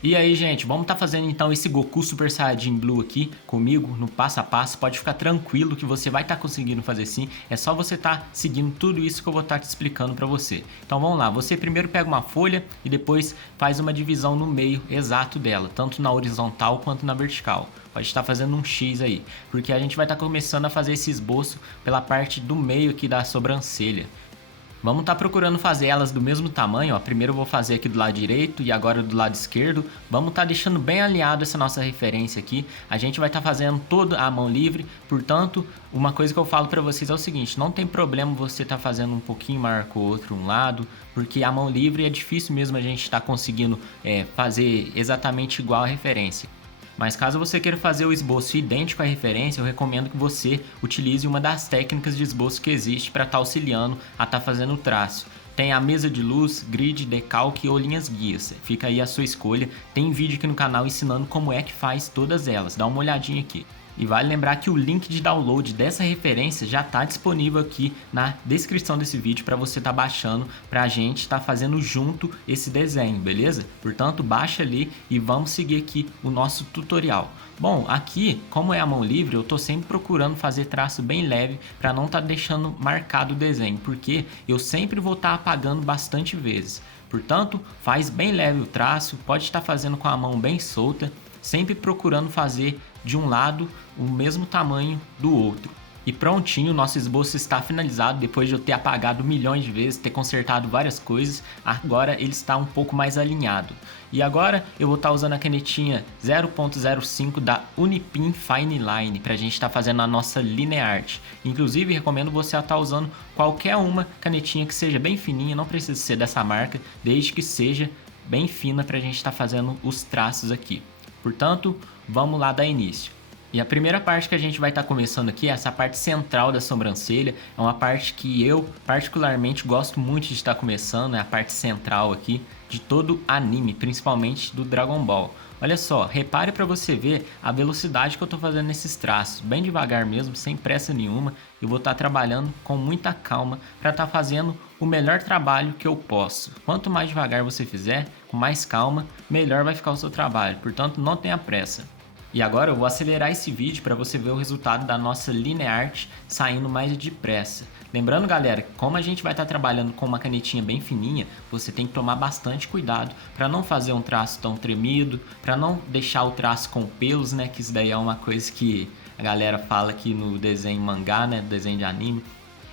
E aí, gente, vamos estar fazendo então esse Goku Super Saiyajin Blue aqui comigo no passo a passo. Pode ficar tranquilo que você vai estar conseguindo fazer sim. É só você estar seguindo tudo isso que eu vou estar te explicando para você. Então vamos lá, você primeiro pega uma folha e depois faz uma divisão no meio exato dela, tanto na horizontal quanto na vertical. Pode estar fazendo um X aí, porque a gente vai estar começando a fazer esse esboço pela parte do meio aqui da sobrancelha. Vamos estar procurando fazer elas do mesmo tamanho, ó. Primeiro eu vou fazer aqui do lado direito e agora do lado esquerdo. Vamos estar deixando bem alinhado essa nossa referência aqui. A gente vai estar fazendo toda a mão livre, portanto, uma coisa que eu falo para vocês é o seguinte: não tem problema você estar fazendo um pouquinho maior que o outro um lado, porque a mão livre é difícil mesmo a gente estar conseguindo fazer exatamente igual a referência. Mas caso você queira fazer o esboço idêntico à referência, eu recomendo que você utilize uma das técnicas de esboço que existe para estar auxiliando a estar fazendo o traço. Tem a mesa de luz, grid, decalque ou linhas guias. Fica aí a sua escolha. Tem vídeo aqui no canal ensinando como é que faz todas elas. Dá uma olhadinha aqui. E vale lembrar que o link de download dessa referência já está disponível aqui na descrição desse vídeo para você estar baixando, para a gente estar fazendo junto esse desenho, beleza? Portanto, baixa ali e vamos seguir aqui o nosso tutorial. Bom, aqui, como é a mão livre, eu estou sempre procurando fazer traço bem leve para não estar deixando marcado o desenho, porque eu sempre vou estar apagando bastante vezes. Portanto, faz bem leve o traço, pode estar fazendo com a mão bem solta, sempre procurando fazer de um lado o mesmo tamanho do outro. E prontinho, nosso esboço está finalizado depois de eu ter apagado milhões de vezes, ter consertado várias coisas. Agora ele está um pouco mais alinhado. E agora eu vou estar usando a canetinha 0.05 da Unipin Fine Line para a gente estar fazendo a nossa lineart. Inclusive recomendo você estar usando qualquer uma canetinha que seja bem fininha, não precisa ser dessa marca, desde que seja bem fina para a gente estar fazendo os traços aqui. Portanto, vamos lá dar início. E a primeira parte que a gente vai estar começando aqui é essa parte central da sobrancelha. É uma parte que eu particularmente gosto muito de estar começando, é a parte central aqui de todo anime, principalmente do Dragon Ball. Olha só, repare para você ver a velocidade que eu estou fazendo nesses traços, bem devagar mesmo, sem pressa nenhuma. Eu vou estar trabalhando com muita calma para estar fazendo o melhor trabalho que eu posso. Quanto mais devagar você fizer, com mais calma, melhor vai ficar o seu trabalho, portanto não tenha pressa. E agora eu vou acelerar esse vídeo para você ver o resultado da nossa lineart saindo mais depressa. Lembrando, galera, como a gente vai estar trabalhando com uma canetinha bem fininha, você tem que tomar bastante cuidado para não fazer um traço tão tremido, para não deixar o traço com pelos, né, que isso daí é uma coisa que a galera fala aqui no desenho mangá, né, desenho de anime.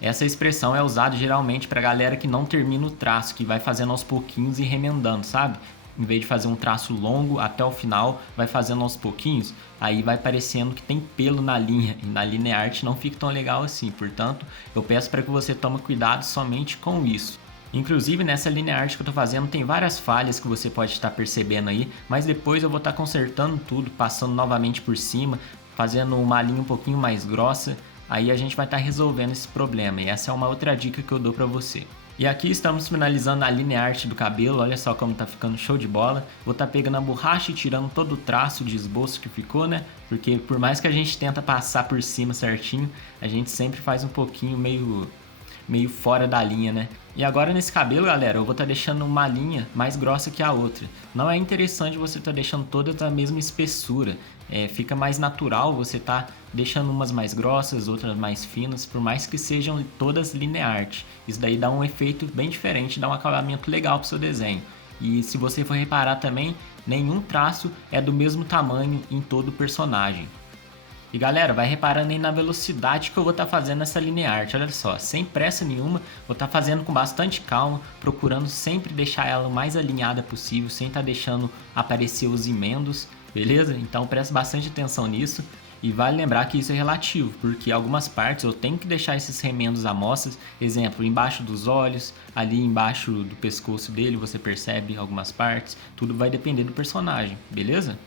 Essa expressão é usada geralmente para galera que não termina o traço, que vai fazendo aos pouquinhos e remendando, sabe? Em vez de fazer um traço longo até o final, vai fazendo aos pouquinhos, aí vai parecendo que tem pelo na linha, e na lineart não fica tão legal assim. Portanto, eu peço para que você tome cuidado somente com isso. Inclusive nessa lineart que eu estou fazendo tem várias falhas que você pode estar percebendo aí, mas depois eu vou estar consertando tudo, passando novamente por cima, fazendo uma linha um pouquinho mais grossa, aí a gente vai estar resolvendo esse problema, e essa é uma outra dica que eu dou para você. E aqui estamos finalizando a lineart do cabelo, olha só como tá ficando show de bola. Vou tá pegando a borracha e tirando todo o traço de esboço que ficou, né? Porque por mais que a gente tenta passar por cima certinho, a gente sempre faz um pouquinho meio fora da linha, né? E agora nesse cabelo, galera, eu vou estar deixando uma linha mais grossa que a outra. Não é interessante você estar deixando toda da mesma espessura. Fica mais natural você estar deixando umas mais grossas, outras mais finas, por mais que sejam todas lineart. Isso daí dá um efeito bem diferente, dá um acabamento legal para o seu desenho. E se você for reparar também, nenhum traço é do mesmo tamanho em todo o personagem. E galera, vai reparando aí na velocidade que eu vou estar fazendo essa lineart, olha só, sem pressa nenhuma, vou estar fazendo com bastante calma, procurando sempre deixar ela o mais alinhada possível, sem estar deixando aparecer os emendos, beleza? Então preste bastante atenção nisso. E vale lembrar que isso é relativo, porque algumas partes eu tenho que deixar esses remendos à mostra, exemplo, embaixo dos olhos, ali embaixo do pescoço dele, você percebe algumas partes, tudo vai depender do personagem, beleza?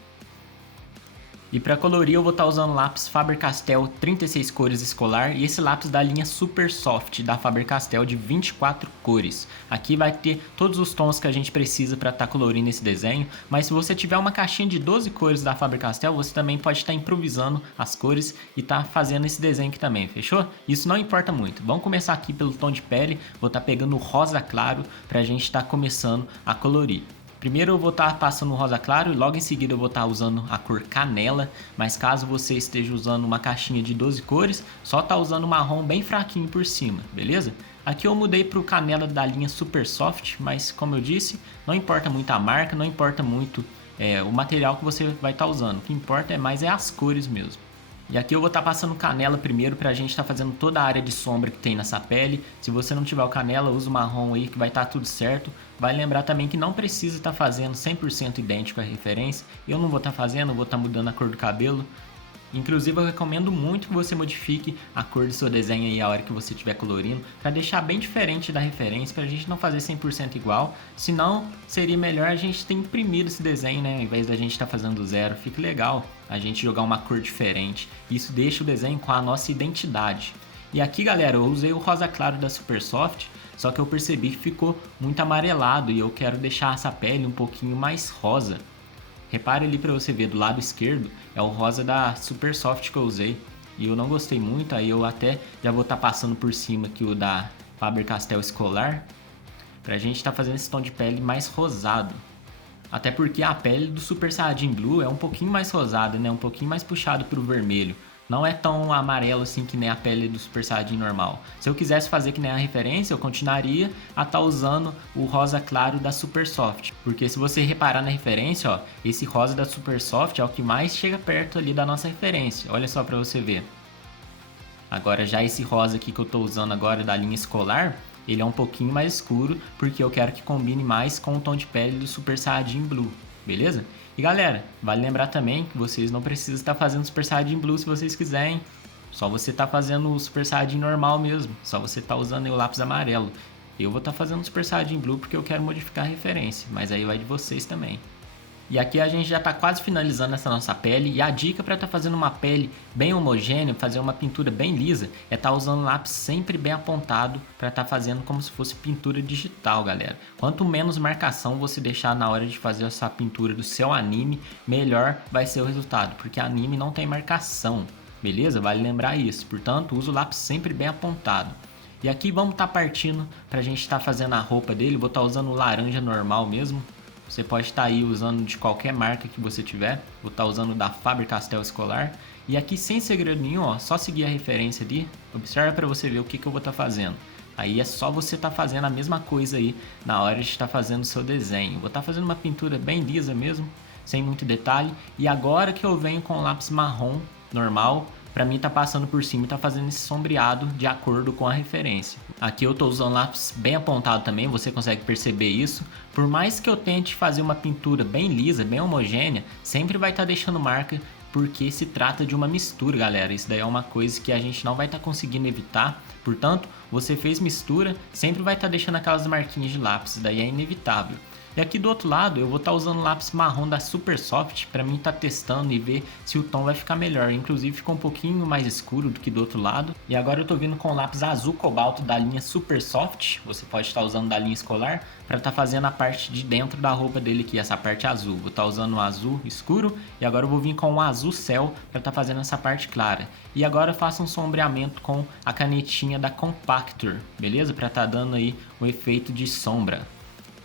E para colorir eu vou estar usando lápis Faber-Castell 36 cores escolar e esse lápis da linha Super Soft da Faber-Castell de 24 cores. Aqui vai ter todos os tons que a gente precisa para estar colorindo esse desenho, mas se você tiver uma caixinha de 12 cores da Faber-Castell, você também pode estar improvisando as cores e estar fazendo esse desenho aqui também, fechou? Isso não importa muito. Vamos começar aqui pelo tom de pele, vou estar pegando o rosa claro para a gente estar começando a colorir. Primeiro eu vou estar passando o rosa claro e logo em seguida eu vou estar usando a cor canela, mas caso você esteja usando uma caixinha de 12 cores, só tá usando o marrom bem fraquinho por cima, beleza? Aqui eu mudei para o canela da linha Super Soft, mas como eu disse, não importa muito a marca, não importa muito o material que você vai estar usando, o que importa mais é as cores mesmo. E aqui eu vou estar passando canela primeiro para a gente estar fazendo toda a área de sombra que tem nessa pele. Se você não tiver o canela, usa o marrom aí que vai estar tudo certo. Vai lembrar também que não precisa estar fazendo 100% idêntico à referência. Eu não vou estar fazendo, eu vou estar mudando a cor do cabelo. Inclusive eu recomendo muito que você modifique a cor do seu desenho aí a hora que você estiver colorindo, para deixar bem diferente da referência, para a gente não fazer 100% igual, senão seria melhor a gente ter imprimido esse desenho, né, ao invés da gente estar fazendo do zero. Fica legal a gente jogar uma cor diferente, isso deixa o desenho com a nossa identidade. E aqui galera, eu usei o rosa claro da Super Soft, só que eu percebi que ficou muito amarelado e eu quero deixar essa pele um pouquinho mais rosa. Repare ali para você ver, do lado esquerdo é o rosa da Super Soft que eu usei e eu não gostei muito, aí eu até já vou estar passando por cima aqui o da Faber-Castell Escolar pra gente estar fazendo esse tom de pele mais rosado. Até porque a pele do Super Saiyajin Blue é um pouquinho mais rosada, né? Um pouquinho mais puxado pro vermelho. Não é tão amarelo assim que nem a pele do Super Saiyajin normal. Se eu quisesse fazer que nem a referência, eu continuaria a estar usando o rosa claro da Super Soft. Porque se você reparar na referência, ó, esse rosa da Super Soft é o que mais chega perto ali da nossa referência. Olha só pra você ver. Agora já esse rosa aqui que eu tô usando agora da linha escolar, ele é um pouquinho mais escuro, porque eu quero que combine mais com o tom de pele do Super Saiyajin Blue, beleza? E galera, vale lembrar também que vocês não precisam estar fazendo Super Saiyajin Blue se vocês quiserem. Só você tá fazendo o Super Saiyajin normal mesmo, só você tá usando o lápis amarelo. Eu vou estar fazendo o Super Saiyajin Blue porque eu quero modificar a referência, mas aí vai de vocês também. E aqui a gente já está quase finalizando essa nossa pele, e a dica para estar fazendo uma pele bem homogênea, fazer uma pintura bem lisa, é estar usando lápis sempre bem apontado para estar fazendo como se fosse pintura digital, galera. Quanto menos marcação você deixar na hora de fazer essa pintura do seu anime, melhor vai ser o resultado, porque anime não tem marcação, beleza? Vale lembrar isso, portanto, usa o lápis sempre bem apontado. E aqui vamos estar partindo para a gente estar fazendo a roupa dele, vou estar usando o laranja normal mesmo. Você pode estar aí usando de qualquer marca que você tiver. Vou estar usando da Faber-Castell Escolar. E aqui sem segredo nenhum, ó, só seguir a referência ali. Observa para você ver o que eu vou estar fazendo. Aí é só você estar fazendo a mesma coisa aí na hora de estar fazendo o seu desenho. Vou estar fazendo uma pintura bem lisa mesmo, sem muito detalhe. E agora que eu venho com o lápis marrom normal, para mim tá passando por cima e tá fazendo esse sombreado de acordo com a referência. Aqui eu tô usando lápis bem apontado também, você consegue perceber isso. Por mais que eu tente fazer uma pintura bem lisa, bem homogênea, sempre vai estar deixando marca, porque se trata de uma mistura, galera. Isso daí é uma coisa que a gente não vai estar conseguindo evitar. Portanto, você fez mistura, sempre vai estar deixando aquelas marquinhas de lápis, daí é inevitável. E aqui do outro lado eu vou estar usando o lápis marrom da Super Soft para mim estar testando e ver se o tom vai ficar melhor. Inclusive ficou um pouquinho mais escuro do que do outro lado. E agora eu tô vindo com o lápis azul cobalto da linha Super Soft. Você pode estar usando da linha escolar para estar fazendo a parte de dentro da roupa dele aqui, essa parte azul. Vou estar usando o azul escuro e agora eu vou vir com o azul céu para estar fazendo essa parte clara. E agora eu faço um sombreamento com a canetinha da Compactor, beleza? Para estar dando aí o efeito de sombra.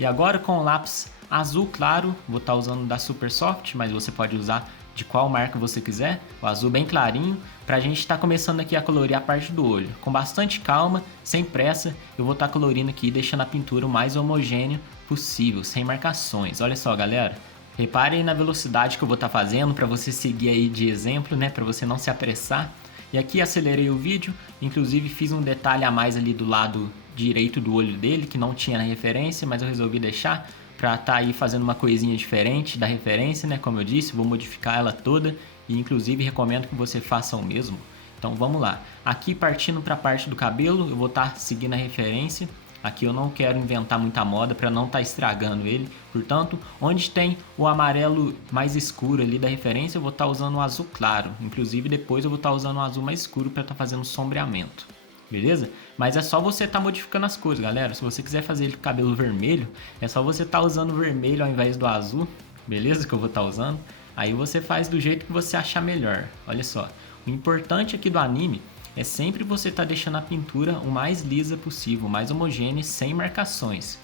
E agora com o lápis azul claro, vou estar usando da Super Soft, mas você pode usar de qual marca você quiser, o azul bem clarinho, para a gente estar começando aqui a colorir a parte do olho. Com bastante calma, sem pressa, eu vou estar colorindo aqui, deixando a pintura o mais homogênea possível, sem marcações. Olha só, galera, reparem na velocidade que eu vou estar fazendo, para você seguir aí de exemplo, né, para você não se apressar. E aqui acelerei o vídeo, inclusive fiz um detalhe a mais ali do lado direito do olho dele, que não tinha na referência, mas eu resolvi deixar para estar aí fazendo uma coisinha diferente da referência, né? Como eu disse, vou modificar ela toda e inclusive recomendo que você faça o mesmo. Então vamos lá. Aqui partindo para a parte do cabelo, eu vou estar seguindo a referência. Aqui eu não quero inventar muita moda para não estar estragando ele. Portanto, onde tem o amarelo mais escuro ali da referência, eu vou estar usando o azul claro. Inclusive depois eu vou estar usando o azul mais escuro para estar fazendo sombreamento. Beleza? Mas é só você estar modificando as cores, galera. Se você quiser fazer ele com cabelo vermelho, é só você estar usando o vermelho ao invés do azul. Beleza? Que eu vou estar usando. Aí você faz do jeito que você achar melhor. Olha só. O importante aqui do anime é sempre você estar deixando a pintura o mais lisa possível, o mais homogênea, sem marcações.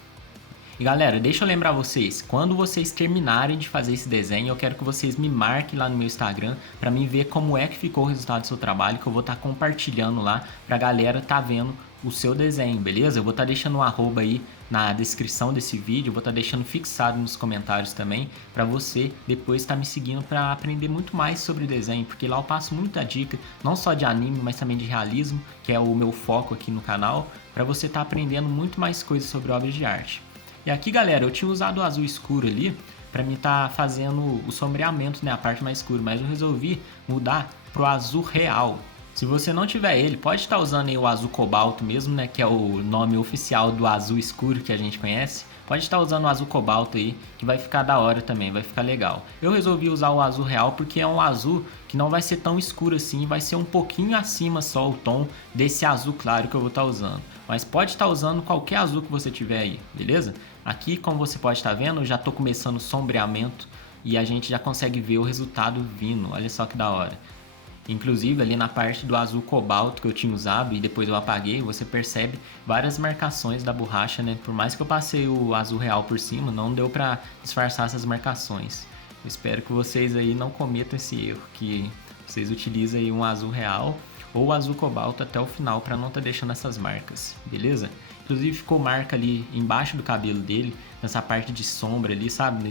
E galera, deixa eu lembrar vocês, quando vocês terminarem de fazer esse desenho, eu quero que vocês me marquem lá no meu Instagram para mim ver como é que ficou o resultado do seu trabalho, que eu vou estar compartilhando lá pra galera tá vendo o seu desenho, beleza? Eu vou estar deixando um arroba aí na descrição desse vídeo, eu vou estar deixando fixado nos comentários também para você depois estar me seguindo para aprender muito mais sobre desenho, porque lá eu passo muita dica, não só de anime, mas também de realismo, que é o meu foco aqui no canal, para você estar aprendendo muito mais coisas sobre obras de arte. E aqui, galera, eu tinha usado o azul escuro ali para mim estar fazendo o sombreamento, né, a parte mais escura, mas eu resolvi mudar pro azul real. Se você não tiver ele, pode estar usando aí o azul cobalto mesmo, né, que é o nome oficial do azul escuro que a gente conhece. Pode estar usando o azul cobalto aí, que vai ficar da hora também, vai ficar legal. Eu resolvi usar o azul real porque é um azul que não vai ser tão escuro assim, vai ser um pouquinho acima só o tom desse azul claro que eu vou estar usando. Mas pode estar usando qualquer azul que você tiver aí, beleza? Aqui, como você pode estar vendo, eu já estou começando o sombreamento e a gente já consegue ver o resultado vindo, olha só que da hora. Inclusive ali na parte do azul cobalto que eu tinha usado e depois eu apaguei, você percebe várias marcações da borracha, né? Por mais que eu passei o azul real por cima, não deu pra disfarçar essas marcações. Eu espero que vocês aí não cometam esse erro, que vocês utilizem aí um azul real ou azul cobalto até o final para não estar deixando essas marcas, beleza? Inclusive ficou marca ali embaixo do cabelo dele, nessa parte de sombra ali, sabe?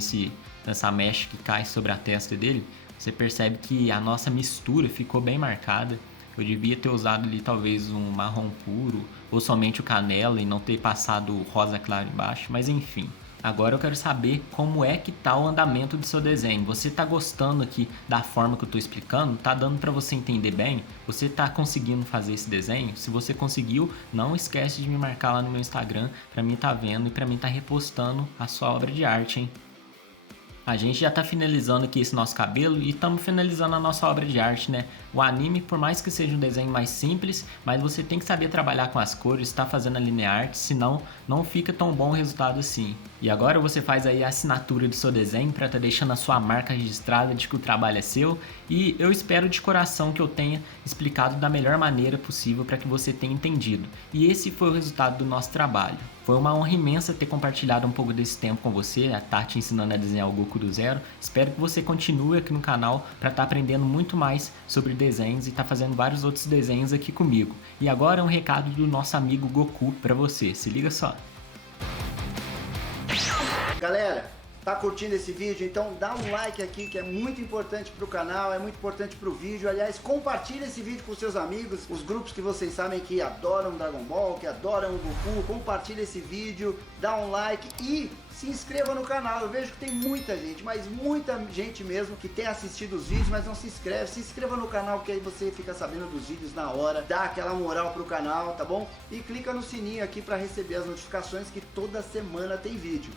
Nessa mecha que cai sobre a testa dele. Você percebe que a nossa mistura ficou bem marcada. Eu devia ter usado ali talvez um marrom puro ou somente o canela e não ter passado o rosa claro embaixo, mas enfim. Agora eu quero saber como é que tá o andamento do seu desenho. Você tá gostando aqui da forma que eu tô explicando? Tá dando para você entender bem? Você tá conseguindo fazer esse desenho? Se você conseguiu, não esquece de me marcar lá no meu Instagram para mim tá vendo e para mim tá repostando a sua obra de arte, hein? A gente já tá finalizando aqui esse nosso cabelo e estamos finalizando a nossa obra de arte, né? O anime, por mais que seja um desenho mais simples, mas você tem que saber trabalhar com as cores, tá fazendo a linear art, senão não fica tão bom o resultado assim. E agora você faz aí a assinatura do seu desenho para tá deixando a sua marca registrada de que o trabalho é seu, e eu espero de coração que eu tenha explicado da melhor maneira possível para que você tenha entendido. E esse foi o resultado do nosso trabalho. Foi uma honra imensa ter compartilhado um pouco desse tempo com você, a Tati ensinando a desenhar o Goku do zero. Espero que você continue aqui no canal para estar aprendendo muito mais sobre desenhos e estar fazendo vários outros desenhos aqui comigo. E agora um recado do nosso amigo Goku para você, se liga só. Galera, tá curtindo esse vídeo? Então dá um like aqui que é muito importante pro canal, é muito importante pro vídeo. Aliás, compartilha esse vídeo com seus amigos, os grupos que vocês sabem que adoram Dragon Ball, que adoram o Goku. Compartilha esse vídeo, dá um like e se inscreva no canal. Eu vejo que tem muita gente, mas muita gente mesmo que tem assistido os vídeos, mas não se inscreve. Se inscreva no canal que aí você fica sabendo dos vídeos na hora, dá aquela moral pro canal, tá bom? E clica no sininho aqui para receber as notificações que toda semana tem vídeo.